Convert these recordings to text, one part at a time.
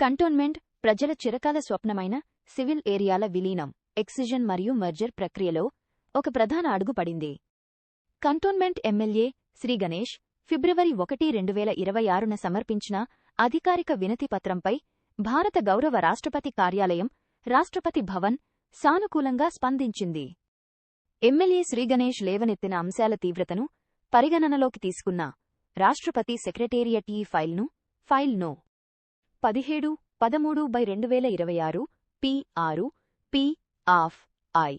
Cantonment ప్రజల చిరకాల స్వప్నమైన civil ఏరియాల విలీనం, ఎక్సిజన్ మరియు మర్జర్ ప్రక్రియలో ఒక ప్రధాన అడుగు పడింది. కంటోన్మెంట్ ఎమ్మెల్యే శ్రీ గణేష్ ఫిబ్రవరి 1, 2026న సమర్పించిన అధికారిక వినతిపత్రంపై భారత గౌరవ రాష్ట్రపతి కార్యాలయం, రాష్ట్రపతి భవన్ సానుకూలంగా స్పందించింది. ఎమ్మెల్యే శ్రీగణేష్ లేవనెత్తిన అంశాల తీవ్రతను పరిగణనలోకి తీసుకున్న రాష్ట్రపతి సెక్రటేరియట్ ఈ ఫైల్ను నో. 17/13/2026 P6 P-I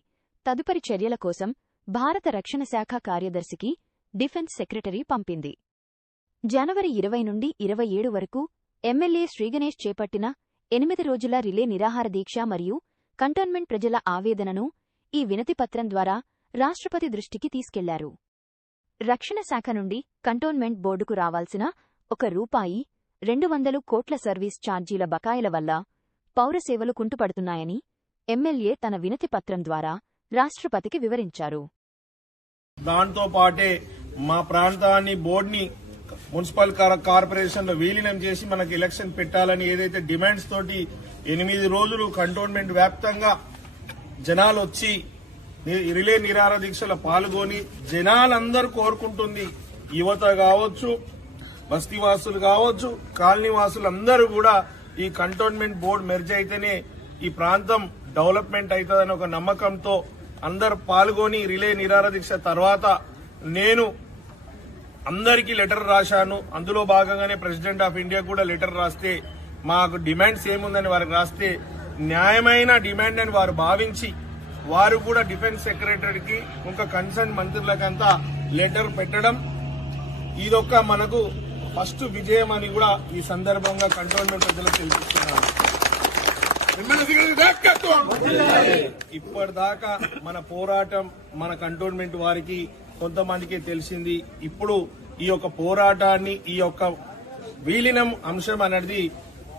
తదుపరి చర్యల కోసం భారత రక్షణ శాఖ కార్యదర్శికి డిఫెన్స్ సెక్రటరీ పంపింది. జనవరి 20 నుండి 27 వరకు ఎమ్మెల్యే శ్రీగణేష్ చేపట్టిన 8 రోజుల రిలే నిరాహార దీక్ష మరియు కంటోన్మెంట్ ప్రజల ఆవేదనను ఈ వినతిపత్రం ద్వారా రాష్ట్రపతి దృష్టికి తీసుకెళ్లారు. రక్షణ శాఖ నుండి కంటోన్మెంట్ బోర్డుకు రావాల్సిన ₹200 కోట్ల సర్వీస్ ఛార్జీల బకాయిల వల్ల పౌరసేవలు కుంటుపడుతున్నాయని ఎమ్మెల్యే తన వినతిపత్రం ద్వారా రాష్ట్రపతికి వివరించారు. దాంతో పాటే మా ప్రాంతాన్ని బోర్డుని మున్సిపల్ కార్పొరేషన్లో విలీనం చేసి మనకు ఎలక్షన్ పెట్టాలని ఏదైతే డిమాండ్స్ తోటి 8 రోజులు కంటోన్మెంట్ వ్యాప్తంగా జనాలు వచ్చి రిలే నిరాహార దీక్షలో పాల్గొని జనాలందరూ కోరుకుంటుంది, యువత కావచ్చు, బస్తీవాసులు కావచ్చు, కాలనీ వాసులందరూ కూడా ఈ కంటోన్మెంట్ బోర్డు మెర్జ్ అయితేనే ఈ ప్రాంతం డెవలప్మెంట్ అవుతుందని ఒక నమ్మకంతో అందరు పాల్గొని రిలే నిరాహార దీక్ష తర్వాత నేను అందరికీ లెటర్ రాశాను. అందులో భాగంగానే ప్రెసిడెంట్ ఆఫ్ ఇండియా కూడా లెటర్ రాస్తే మాకు డిమాండ్స్ ఏముందని వారికి రాస్తే న్యాయమైన డిమాండ్ అని వారు భావించి వారు కూడా డిఫెన్స్ సెక్రటరీకి ఇంకా కన్సర్న్ మంత్రులకంతా లెటర్ పెట్టడం ఇదొక మనకు ఫస్ట్ విజయం అని కూడా ఈ సందర్భంగా కంటోన్మెంట్ ప్రజలకు తెలిపిస్తున్నారు. ఇప్పటిదాకా మన పోరాటం మన కంటోన్మెంట్ వారికి కొంతమందికి తెలిసింది. ఇప్పుడు ఈ యొక్క పోరాటాన్ని ఈ యొక్క విలీనం అంశం అనేది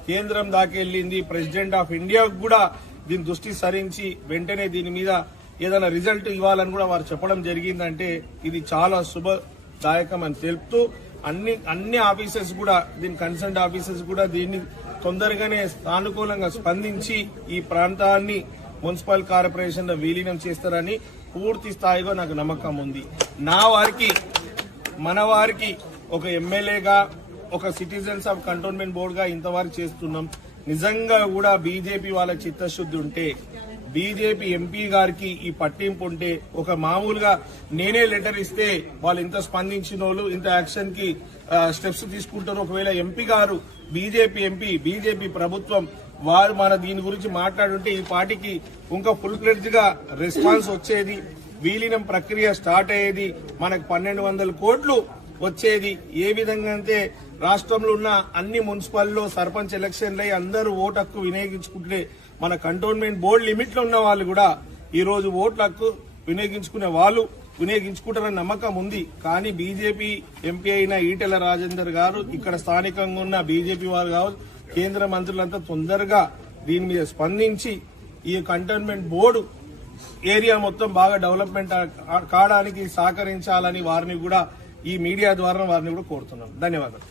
కేంద్రం దాకా వెళ్ళింది. ప్రెసిడెంట్ ఆఫ్ ఇండియా కూడా దీని దృష్టి సారించి వెంటనే దీని మీద ఏదైనా రిజల్ట్ ఇవ్వాలని కూడా వారు చెప్పడం జరిగిందంటే ఇది చాలా శుభదాయకం అని తెలుపుతూ అన్ని ఆఫీసర్స్ కూడా దీని కన్సర్న్ ఆఫీసర్స్ కూడా దీన్ని తొందరగానే సానుకూలంగా స్పందించి ఈ ప్రాంతాన్ని మున్సిపల్ కార్పొరేషన్ లో విలీనం చేస్తారని పూర్తి స్థాయిలో నాకు నమ్మకం ఉంది. మన వారికి ఒక ఎమ్మెల్యేగా ఒక సిటిజన్స్ ఆఫ్ కంటోన్మెంట్ బోర్డుగా ఇంతవరకు చేస్తున్నాం. నిజంగా కూడా బీజేపీ వాళ్ళ చిత్తశుద్ధి ఉంటే, బీజేపీ ఎంపీ గారికి ఈ పట్టింపు ఉంటే, ఒక మామూలుగా నేనే లెటర్ ఇస్తే వాళ్ళు ఇంత స్పందించిన వాళ్ళు ఇంత యాక్షన్ కి స్టెప్స్ తీసుకుంటారు. ఒకవేళ ఎంపీ గారు బీజేపీ ఎంపీ బీజేపీ ప్రభుత్వం వారు మన దీని గురించి మాట్లాడుంటే ఈ పార్టీకి ఇంకా ఫుల్ ఫ్లెడ్జ్ గా రెస్పాన్స్ వచ్చేది, విలీనం ప్రక్రియ స్టార్ట్ అయ్యేది, మనకు 1200 కోట్లు వచ్చేది. ఏ విధంగా అంటే రాష్ట్రంలో ఉన్న అన్ని మున్సిపాల్లో సర్పంచ్ ఎలక్షన్లు అయ్యి అందరూ ఓటు హక్కు వినియోగించుకుంటే మన కంటోన్మెంట్ బోర్డు లిమిట్ లో ఉన్న వాళ్ళు కూడా ఈ రోజు ఓట్ల హక్కు వినియోగించుకుంటారన్న నమ్మకం ఉంది. కానీ బీజేపీ ఎంపీ అయిన ఈటెల రాజేందర్ గారు, ఇక్కడ స్థానికంగా ఉన్న బీజేపీ వారు కావచ్చు, కేంద్ర మంత్రులంతా తొందరగా దీని మీద స్పందించి ఈ కంటోన్మెంట్ బోర్డు ఏరియా మొత్తం బాగా డెవలప్మెంట్ కావడానికి సహకరించాలని వారిని కూడా ఈ మీడియా ద్వారా వారిని కూడా కోరుతున్నాను. ధన్యవాదాలు.